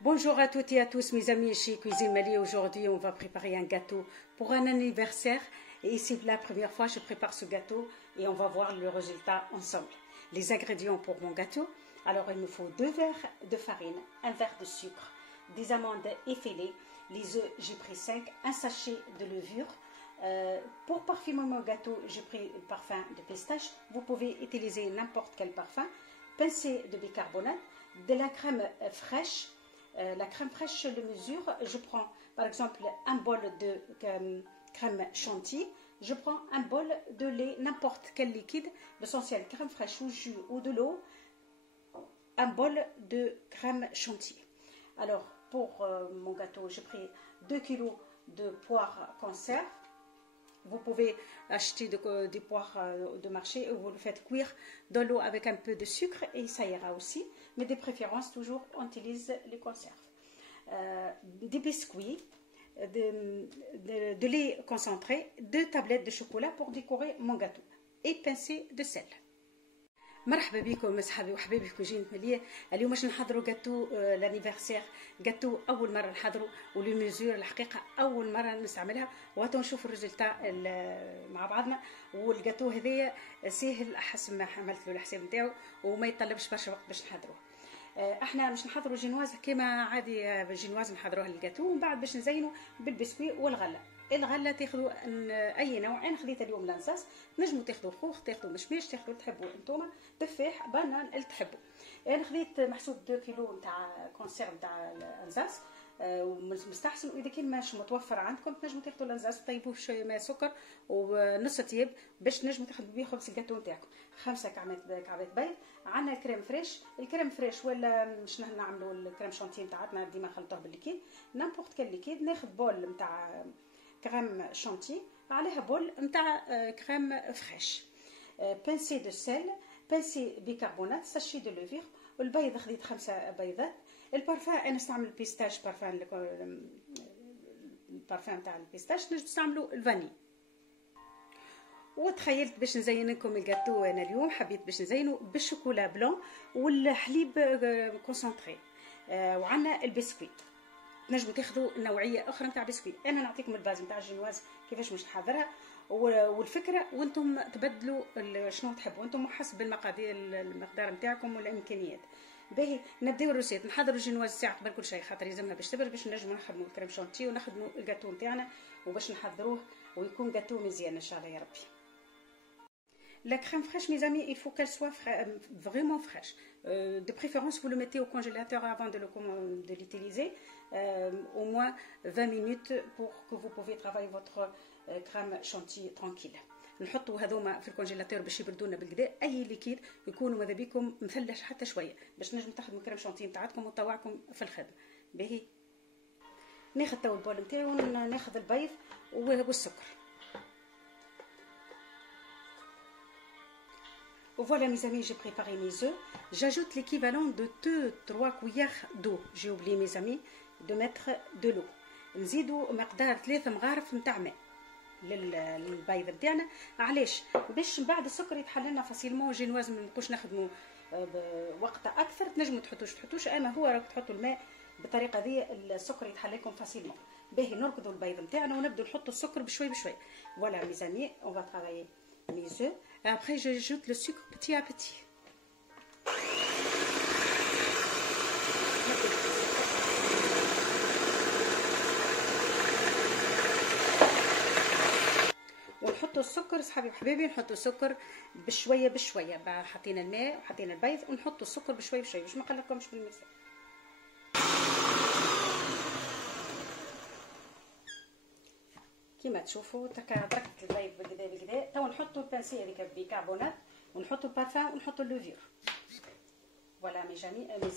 Bonjour à toutes et à tous mes amis chez Cuisine Mali. Aujourd'hui on va préparer un gâteau pour un anniversaire et c'est la première fois que je prépare ce gâteau et on va voir le résultat ensemble. Les ingrédients pour mon gâteau: alors il me faut 2 verres de farine, 1 verre de sucre, des amandes effilées, les œufs j'ai pris 5, un sachet de levure. Pour parfumer mon gâteau j'ai pris le parfum de pistache, vous pouvez utiliser n'importe quel parfum, pincée de bicarbonate, de la crème fraîche. La crème fraîche, je le mesure. Je prends par exemple un bol de crème chantilly. Je prends un bol de lait, n'importe quel liquide, l'essentiel crème fraîche ou jus ou de l'eau. Un bol de crème chantilly. Alors pour mon gâteau, j'ai pris 2 kg de poires conserve. Vous pouvez acheter des poires de marché et vous le faites cuire dans l'eau avec un peu de sucre et ça ira aussi. Mais de préférence, toujours, on utilise les conserves. Des biscuits, de lait concentré, 2 tablettes de chocolat pour décorer mon gâteau et pincée de sel. مرحبا بكم اصحابي وحبايبي في كوجينة مالية. اليوم باش نحضروا جاتو لانيفرسير، جاتو اول مره نحضروا ولي ميزور الحقيقه اول مره نستعملها، وهاتوا نشوفوا الريزلتا مع بعضنا. والجاتو هذايا ساهل حسب ما عملت له الحساب نتاعو وما يتطلبش برشا وقت باش نحضروه. احنا باش نحضروا جينواز كيما عادي، جينواز نحضروها للجاتو ومن بعد باش نزينوا بالبسكوي والغله. الغله تاخذوا اي نوع. انا خذيت اليوم لانزاس، تنجموا تاخذوا خوخ، تاخذوا مشماش، تاخذوا تحبوا انتوما، تفاح، بنان اللي تحبوا. انا خذيت محسوب 2 كيلو نتاع كونسيرف نتاع الانزاس ومستحسن. واذا كان ماش متوفر عندكم تنجموا تاخذوا الانزاس طيبوه شويه ماء سكر ونص طياب باش تنجموا تاخذوا بيه خبز الجاتو نتاعكم. 5 كعبات بيض. عندنا كريم فريش، الكريم فريش ولا مش نعملوا الكريم شانتيه نتاعنا ديما نخلطوه بالليكيد، نامبورت كال ليكيد. ناخذ بول نتاع كريم شانتيه عليها بول نتاع كريم فريش، بانسي دو سيل، بانسي بيكربونات، ساشي دو لوفير. والبيض خديت 5 بيضات. البارفان انا نستعمل البيستاش، البارفان نتاع البيستاش. نجم تستعملوا الفاني. وتخيلت باش نزين لكم الجاتو انا اليوم حبيت باش نزينه بالشوكولا بلون والحليب كونسونطري. وعندنا البسكويت، تنجموا تاخذوا نوعيه اخرى نتاع بسكويت. انا نعطيكم الباز نتاع الجينواز كيفاش باش نحضرها والفكره، وانتم تبدلوا شنو تحبوا انتم حسب المقدار نتاعكم والامكانيات. باهي نبداو الروسيت. نحضروا الجينواز ساعه قبل كل شيء خاطر يلزمها باش تبرد باش نجموا نخدموا الكريم شانتي ونخدموا الجاتو نتاعنا وباش نحضروه ويكون جاتو مزيان ان شاء الله يا ربي. La crème fraîche, mes amis, il faut qu'elle soit vraiment fraîche. De préférence, vous le mettez au congélateur avant de l'utiliser, au moins 20 minutes pour que vous pouvez travailler votre crème chantilly tranquille. نحطوا هذوما في الكونجيلاتور باش يبردونا بالكدا. اي ليكيد يكونوا ماذا بيكم مفلش حتى شويه باش نجموا تخدموا الكريم شانتيه نتاعكم وتطوعكم في الخدمه. باهي ناخذ تو البول نتاعي وناخذ البيض والسكر. Voilà mes amis, j'ai préparé mes œufs. J'ajoute l'équivalent de 2-3 cuillères d'eau. J'ai oublié mes amis de mettre de l'eau. نزيدوا مقدار 3 مغارف نتاع ماء للبيض نتاعنا. علاش؟ باش من بعد السكر يتحل لنا فاسيلمون. جينواز ما نبقوش نخدموا بوقت اكثر. تنجموا تحطوش اما هو راك تحطوا الماء بالطريقه دي السكر يتحل لكم فاسيلمون. باهي نركضوا البيض نتاعنا ونبداو نحطوا السكر بشوي بشوي. Voilà mes amis, on va travailler mes œufs. Et après j'ajoute le sucre petit à petit. ونحطوا السكر صحابي وحبايبي، نحطوا السكر بشويه بشويه. بعد حطينا الماء وحطينا البيض ونحطوا السكر بشويه بشويه باش ما نقلقكمش بالمساء. كيما تشوفوا دركت البيض بالكدا بالكدا. تو نحطوا البانسي هذيك بيكربونات ونحطوا البارفان ونحطوا اللوفير. Voilà mes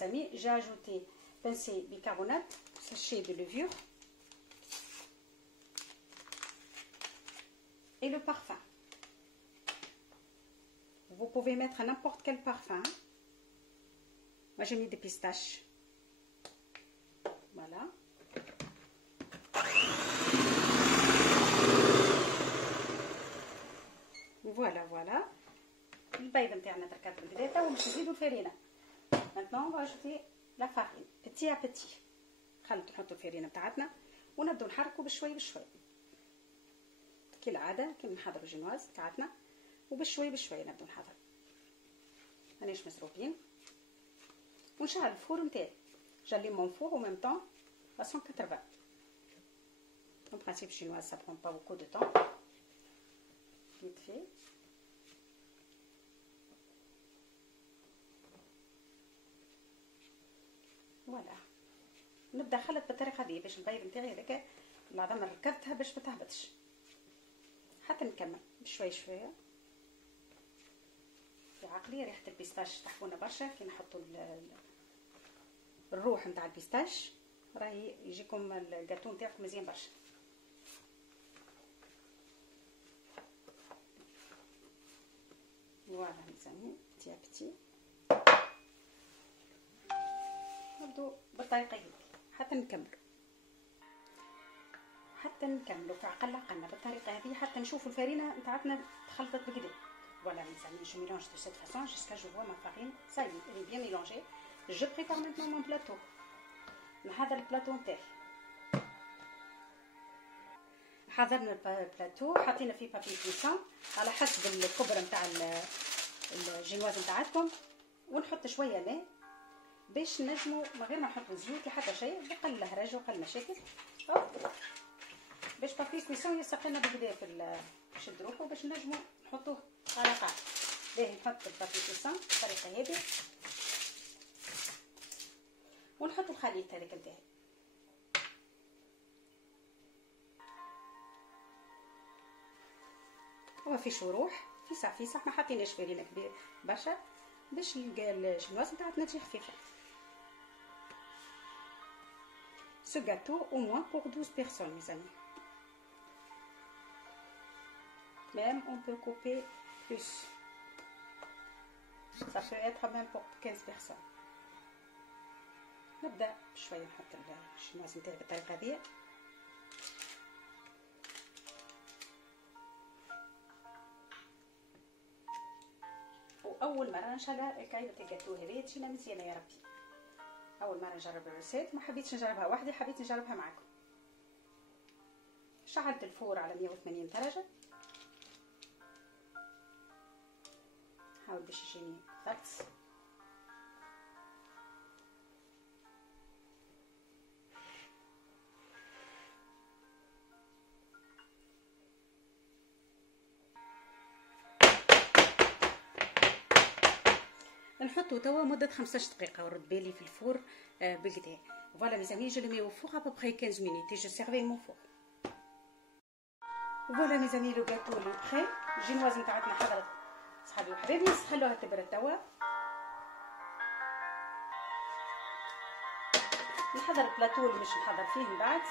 amis, j'ai ajouté pincée bicarbonate, sachet de levure et le parfum. Vous pouvez mettre n'importe quel parfum. Moi j'ai mis des pistaches. Voilà. Voilà. البيض نتاعنا تركات بالكدا. تو باش نزيدوا الفرينه. Maintenant on va ajouter la farine petit à petit. خلطوا نحطوا الفرينه بتاعتنا ونبداو نحركوا بشوي بشوي كالعاده كيما نحضروا جينواز بتاعتنا، وبشوي بشوي نبداو نحضروا. مانيش مسروبين. ونشعل الفور نتاعي. جالي مون فور او ميم طون à 180. En principe chinois ça prend pas beaucoup de temps. Vite fait. فوالا نبدا نخلط بالطريقه هذه باش البيض نتاعي هذاك العظم ركبتها باش ما تهبطش حتى نكمل بشوي شويه. في عقلي ريحه البيستاش تحفونا برشا كي نحطوا الروح نتاع البيستاش راهي يجيكم الجاتو نتاعكم مزيان برشا. فوالا مزيان بتي بتي نبدو بالطريقه هذه حتى نكملوا في عقلنا بالطريقه هذه حتى نشوفوا الفرينه نتاعتنا تخلطت بكدا. Voilà mes amis, je mélange de cette façon jusqu'à ce que je vois ma farine. Ça y est, elle est bien mélangée. Je prépare maintenant mon plateau. هذا البلاطو نتاعي. حضرنا البلاطو حطينا فيه بابي كويسون على حسب الكبره نتاع الجينواز نتاعتكم، ونحط شويه ماء باش نجمو من غير ما نحطوا زيوت حتى شيء، بقل الهرج وقل مشاكل باش بابي كويسون يسقينا بكدا في شد روحو باش نجمو نحطوه على قاع. باهي نحط البابي كويسون بالطريقه هذه ونحط الخليط هذاك نتاعي. هو في شروح فيسع ما حطيناش فرينه كبير برشا باش الجينواز نتاعتنا تجي خفيفه. Ce gâteau au moins pour 12 personnes mes amis. Même on peut couper plus. Ça peut être même pour 15 personnes. نبدا بشويه نحط الجينواز نتاعي بالطريقه هذه. واول مره ان شاء الله كايبه الجاتو هذه تجينا مزيانه يا ربي. اول مره نجرب الريسيت، ما حبيتش نجربها وحدي، حبيت نجربها معكم. شعلت الفور على 180 درجه، حاول باش يجيني ضغط. نحطو توا مده 15 دقيقه ورد بالي في الفور بكدا. فوالا mes amis, je le mets au four à peu près 15 minutes et je servis mon four. Voilà mes amis, le gâteau est prêt. الجينواز نتاعتنا حضرت صحابي وحبايبي، نخلوها تبرد توا. نحضر البلاطو اللي باش نحضر فيه من بعد.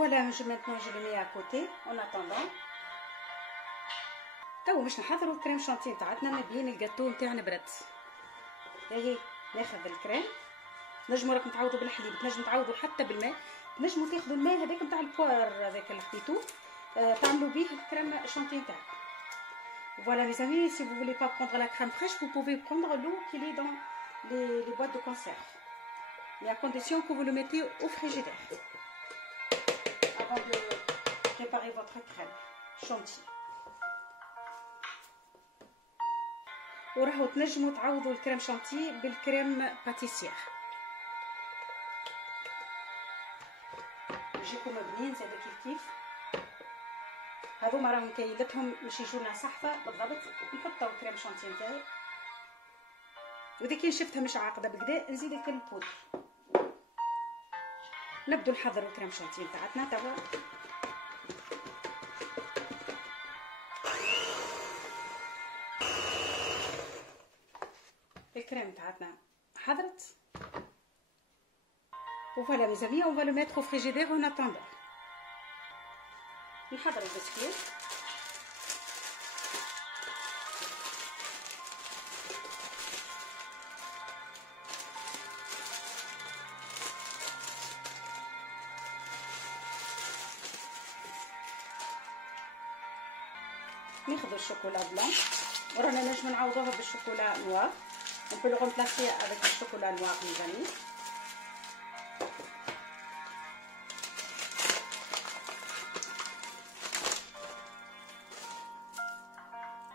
Voilà, maintenant je le mets à côté en attendant. تو باش نحضروا الكريم شانتيه تاعتنا ما بين الجاتو نتاعنا برد. هاهي ناخذ الكريم، نجموا راكم تعوضوا بالحليب، تنجموا تعوضوا حتى بالماء، تنجموا تاخذوا الماء هذاك نتاع البوار هذاك اللي خديتوه تعملوا به الكريم شانتيه تاعكم. Voilà mes amis, si vous voulez pas prendre la crème fraîche, vous pouvez prendre l'eau qui est dans les boîtes de conserve. Mais à condition que vous le mettez au frigidaire. Avant de préparer votre crème chantilly. وراهو تنجموا تعوضوا الكريم شانتي بالكريم باتيسير، يجيكم بنين زاد كيف. هذوما راهم كايلتهم باش يجونا صحفه بالضبط. نحطوا الكريم شانتي نتاعي، واذا كان شفتها مش عاقده بكدا نزيد لك البودر. نبدو نحضروا الكريم شانتي نتاعتنا توا. الكريم تاعتنا حضرت. وفوالا mes amis, on va le mettre au frigidaire en attendant. نحضر البسكويت. ناخذ الشوكولا بلان ورانا نجم نعوضوها بالشوكولا نوار. On peut le remplacer avec le chocolat noir, mes amis.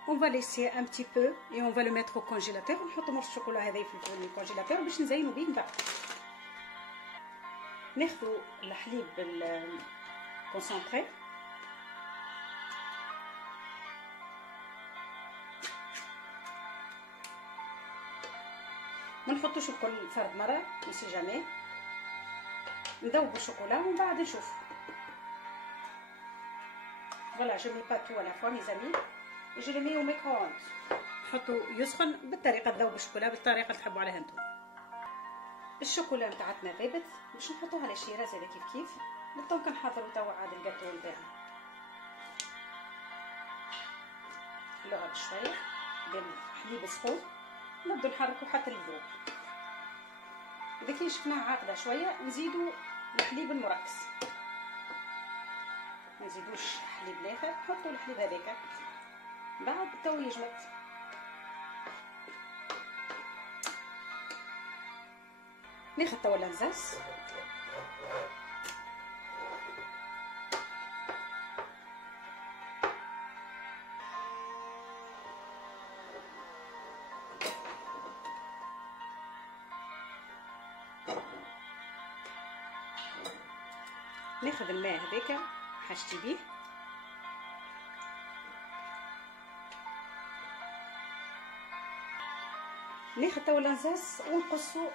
On va laisser un petit peu et on va le mettre au congélateur. نحطو مرة الشوكولا هذايا في الكونجيلاتور باش نزينو بيه من بعد. ناخذ الحليب الكونسونطري ما نحطوش الكل فرد مره ماشي جامي. نذوب الشوكولا ومن بعد نشوف. فوالا جو مي با تو على فوا مي زامي جو لي مي او ميكرووند. نحطو يسخن بالطريقه تذوب الشوكولا بالطريقه اللي تحبوا عليها انتم. الشوكولا نتاعتنا ذابت باش نحطوها على شيراز هذا كيف بالطون. كنحضروا توا عاد الجاتو نتاعنا. نخلوها بشويه بين الحليب سخون نبدو نحركو حتى يذوب. اذا كي شفناها عاقده شويه نزيدو الحليب المركز. ما نزيدوش حليب لاخر. نحطو الحليب هذاك بعد تو يجمد. ناخذ توا اللانزاس ناخذ الماء هذاك حاجتي بيه ناخذ توا اللانزاس ونقصو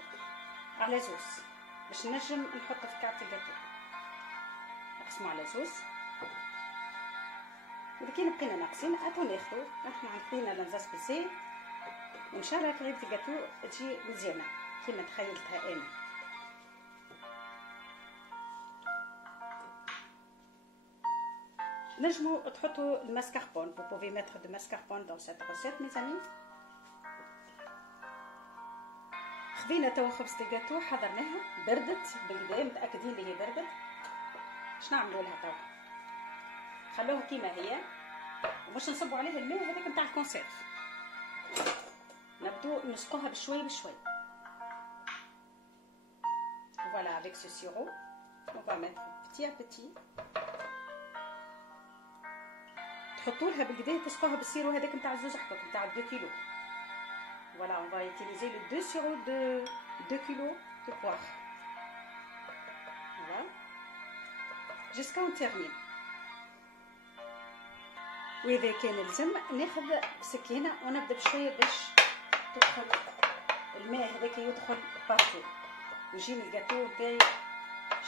على زوز باش نجم نحطه في كعبة الجاتو. نقسمو على زوز. اذا كي بقينا ناقصين اتو ناخذو. احنا عندنا اللانزاس بالزيت وان شاء الله كريمة الجاتو تجي مزيانه كيما تخيلتها انا. نجمو تحطوا الماسكاربون. vous pouvez mettre de mascarpone dans cette recette mes amis. خذينا توا خبزة الجاتو حضرناها بردت بالكدا متاكدين اللي هي بردت. اش نعملوا لها توا؟ خلوها كيما هي ومش نصبوا عليها الماء هذاك نتاع الكونسيرف. نبدو نسقوها بشوي بشوي. voilà avec ce sirop on va mettre petit à petit. تحطوا لها بالكدا تسقوها بالسيرو هذاك نتاع الزوز حبات نتاع 2 كيلو. voilà on va utiliser le 2 sirop de 2 kilos de poire. voilà jusqu'à on termine. واذا كان لازم ناخذ سكينه ونبدا بشويه باش تدخل الماء هذاك يدخل بارتو ويجي الجاتو نتاعي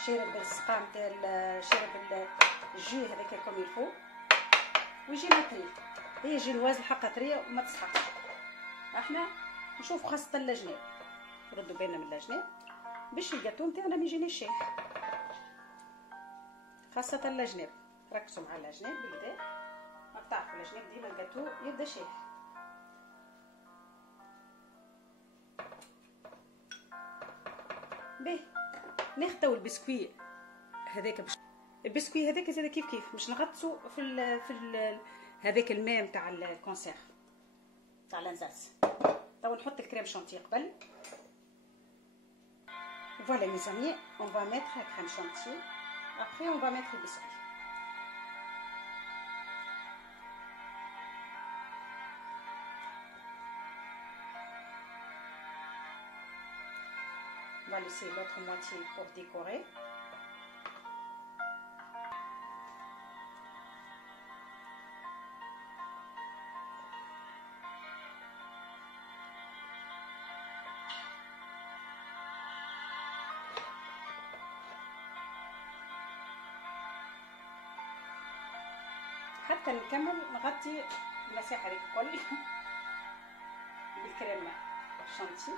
شارب السقام تاع شارب الجو هذاك كوم يلفو ويجي مطري. هي جينواز الحقه طريه وما تصحقش. احنا نشوف خاصه الجناب ردوا بالنا من الجناب باش الجاتو نتاعنا ما يجينيش شايح. خاصه الجناب ركزوا مع الجناب بالكدا. ما تعرفوا الجناب ديما الجاتو يبدا شايح. باهي ناخذ البسكوي هذاك باش البسكوي هذاك زاد كيف باش نغطسو في هذاك الماء نتاع الكونسيرف تاع لانزاس. تو نحط الكريم شانتي قبل. voilà mes amis on va mettre la crème chantilly après on va mettre le biscuit. on va laisser l'autre moitié pour décorer. حتى نكمل نغطي المساحه هذيك الكل بالكريم شانتي.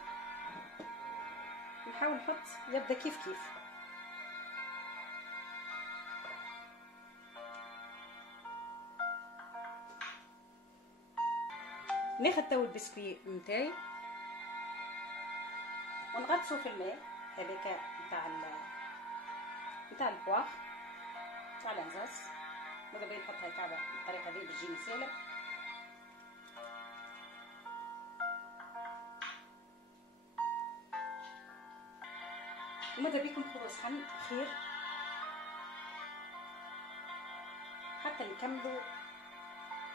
نحاول نحط يبدا كيف ناخذ تو البسكوي نتاعي ونغطسو في الماء هذاك نتاع البواخ تاع لانزاس. ماذا بيا نحطها كعبه بالطريقه هذه باش تجيني ساهله. وماذا بيكم خذوا صحن خير حتى نكملوا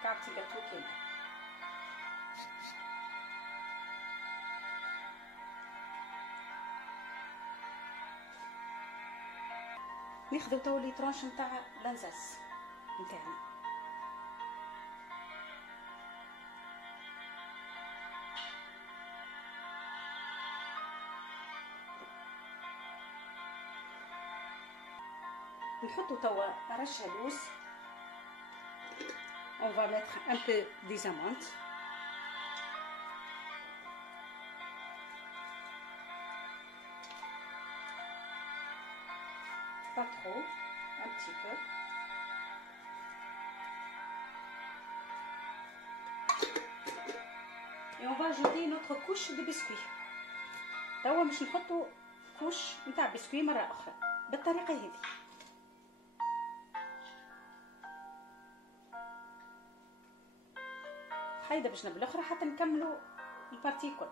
كعبة الجاتو كاملة. ناخذوا تو لي ترونش نتاع لانزاس نتاعنا. نحطوا توا رشة لوز. On va mettre un peu des amandes. Pas trop, un petit peu. Et on va ajouter notre couche de biscuits. توا باش نحطوا كوش نتاع بسكوي مرة أخرى بالطريقة هذه. هيدا باش بالاخرى حتى نكملوا البارتي كل.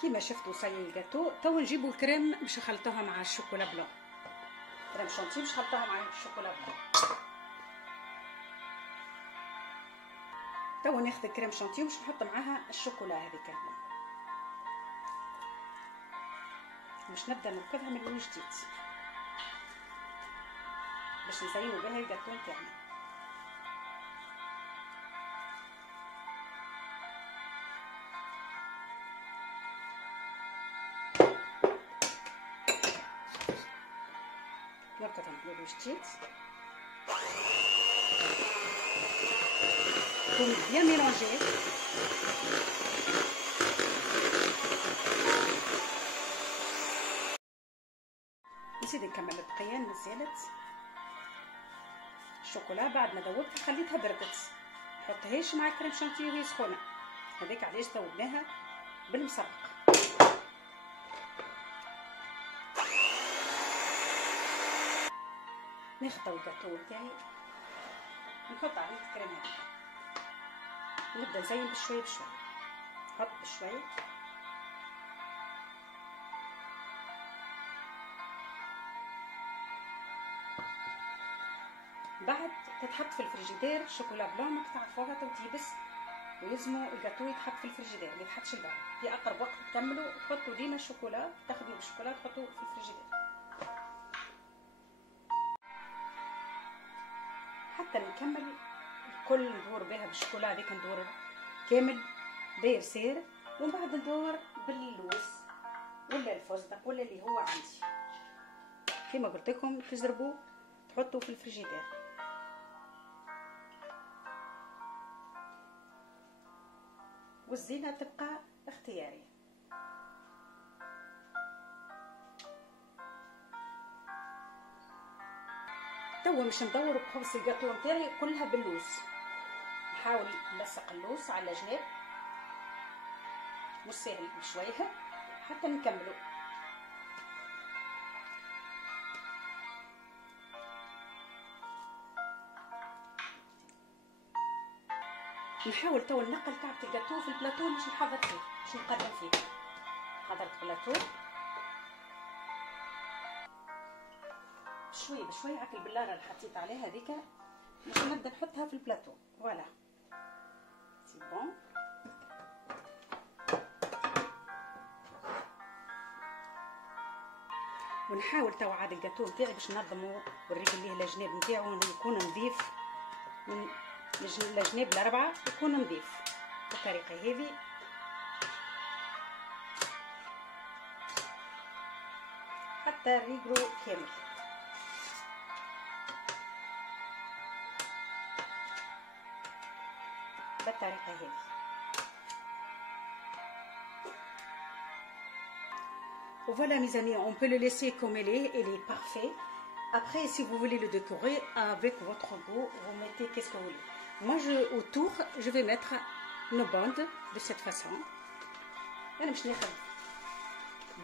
كيما شفتوا صاي الجاتو. تو نجيبوا الكريم باش نخلطوها مع الشوكولا بلون. كريم شانتي باش نخلطوها مع الشوكولا بلون. تو ناخذ الكريم شانتي باش نحط معاها الشوكولا هذه كامله باش نبدا نركبها من جديد باش نزينوا بها الجاتو تاعنا. نركبها من جديد. يكون بيان ميلونجي. نزيد نكمل البقيه مازالت الشوكولا. بعد ما ذوبتها خليتها بردت. نحطهاش مع الكريم شانتي وهي سخونه. هذاك علاش ذوبناها بالمسرق. ناخذ الجاتو تاعي نحط عليه الكريم هذا. نبدا نزين بشويه بشويه. نحط بشويه بعد تتحط في الفريجيدير. الشوكولا بلون ماك تعرفوها تو تيبس ويلزموا الجاتو يتحط في الفريجيدير ما يتحطش البرا. في اقرب وقت تكملوا تحطوا ديما الشوكولا. تاخذوا الشوكولا تحطوه في الفريجيدير حتى نكمل الكل. ندور بها بالشوكولا هذيك ندور كامل داير سير. ومن بعد ندور باللوز ولا الفستق ولا اللي هو عندي. كما قلت لكم تجربوا تحطوا في الفريجيدير. والزينه تبقى اختياريه. توا باش ندور بخبز الجاتو نتاعي كلها باللوز. نحاول نلصق اللوز على جناب مش ساهل بشويه حتى نكملوا. نحاول تو ننقل كعبة الجاتو في البلاطو باش نحضر فيه باش نقدم فيه. حضرت بلاطو شويه بشويه هاك البلاره اللي حطيت عليها هذيك باش نبدا نحطها في البلاطو. فوالا سي بون. ونحاول تو عاد الجاتو نتاعي باش ننظمو ونوريك ليه الجناب نتاعو يكون نظيف من الجناب الاربعه يكون نظيف بالطريقه هذه. حتى الريقلو كامل. بالطريقه هذه. Voilà mes amis, on peut le laisser comme il est parfait. Après, si vous voulez le décorer avec votre goût, vous mettez qu'est-ce que vous voulez. Moi, autour, je vais mettre nos bandes de cette façon. أنا باش ناخذ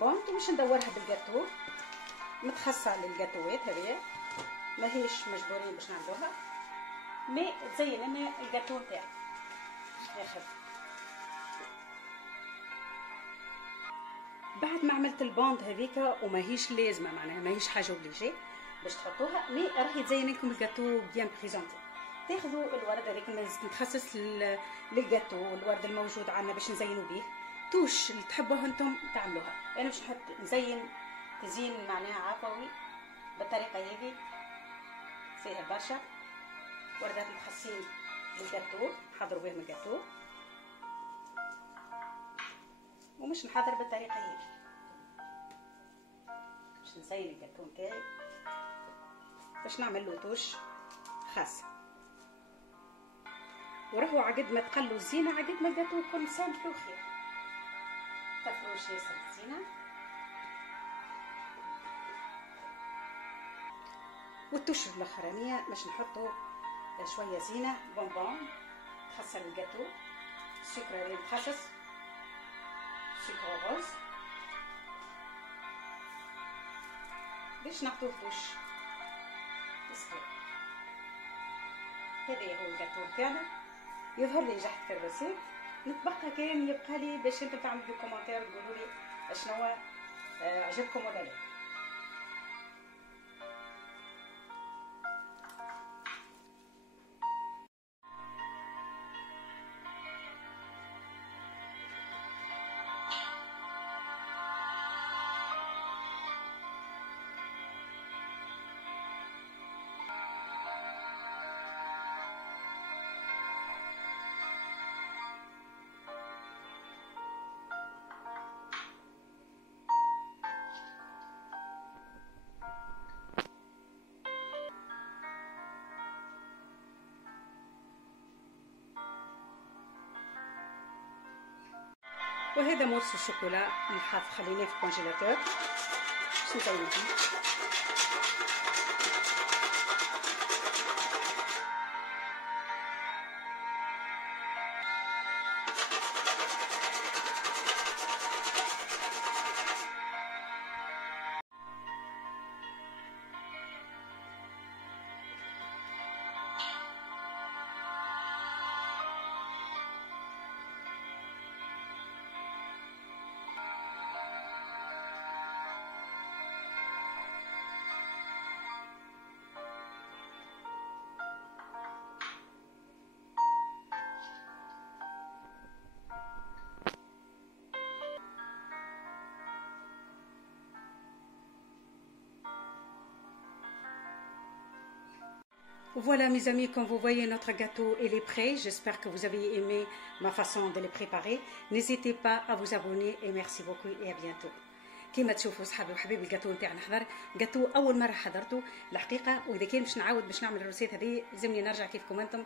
بوند وباش ندورها بالجاتو متخصصة للجاتوات هذيا ماهيش مجبورين باش نعملوها مي تزين لنا الجاتو تاعي. ناخذ بعد ما عملت البوند هذيك وماهيش لازمه معناها ماهيش حاجه اوبليجي باش تحطوها، مي راح يتزين لكم الجاتو بيان بريزونتي. تاخذوا الورد هذاك متخصص للجاتو، الورد الموجود عندنا باش نزينوا به، توش اللي تحبوها انتم تعملوها. انا باش نحط نزين تزيين معناها عفوي بالطريقه هذه، سهل برشا. وردات متخصصين للجاتو نحضروا بهم الجاتو، ومش نحضر بالطريقه هذه باش نزين الجاتو نتاعي، باش نعمل له توش خاصه. وراهو عقد ما تقلوا الزينه عقد ما الجاتو يكون سامبل وخير. تفروش ياسر الزينه، والتوش الاخرانيه باش نحطوا شويه زينه بونبون تخسر الجاتو، سكر متخصص سكر روز باش نعطوه توش صغير. هذا هو الجاتو تاعنا، يظهر لي جحت في الرسيم. نتبقى كان يبقى لي باش انتم تعملوا لي كومنتير تقولوا لي اشنو عجبكم ولا لا. وهذا مورس الشوكولا نحط خليناه في الكونجيلاتور باش نزينو بيه. Voilà mes amis, comme vous voyez notre gâteau il est prêt. J'espère que vous avez aimé ma façon de le préparer. N'hésitez pas à vous abonner et merci beaucoup et à bientôt. كيما تشوفوا صحابي وحبايبي الجاتو نتاعنا حضر جاتو اول مره حضرته الحقيقه، واذا كان باش نعاود باش نعمل الروسيت هذه لازمني نرجع كيفكم انتم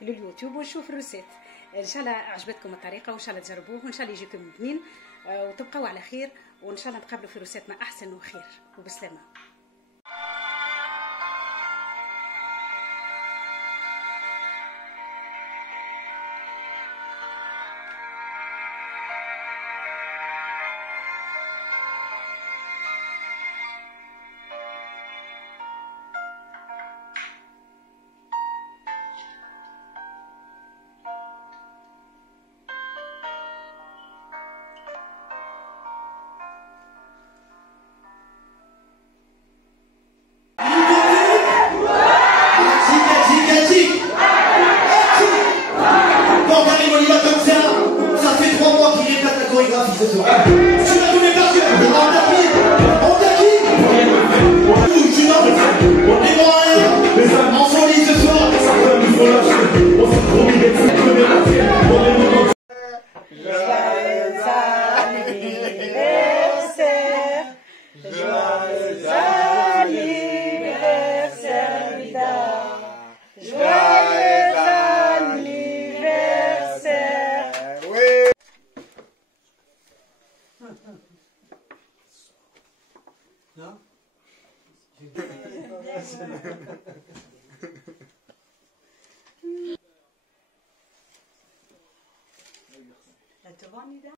لليوتيوب ونشوف الروسيت. ان شاء الله عجبتكم الطريقه وان شاء الله تجربوه وان شاء الله يجيكم بنين وتبقوا على خير، وان شاء الله نتقابلوا في روسيتنا احسن وخير وبسلامه. Ce soir. Tu la connais par cœur. On taquine. On taquine. Tu n'en fais pas. Les moyens. En folie ce soir. Certains nous font lâcher. On s'est promis d'être connaît la tienne. Dans les moments. Joyeux anniversaire. Joyeux anniversaire, Lida. Joyeux anniversaire. Oui. Non? La te vois, Nida?